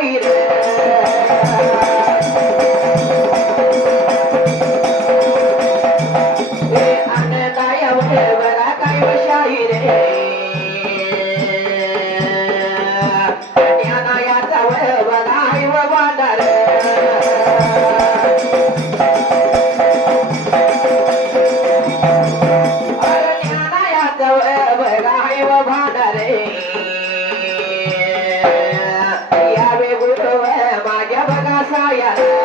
अन्न काय अवखे वरा काय व शाहीर अन्य अर्थात खेवधा cry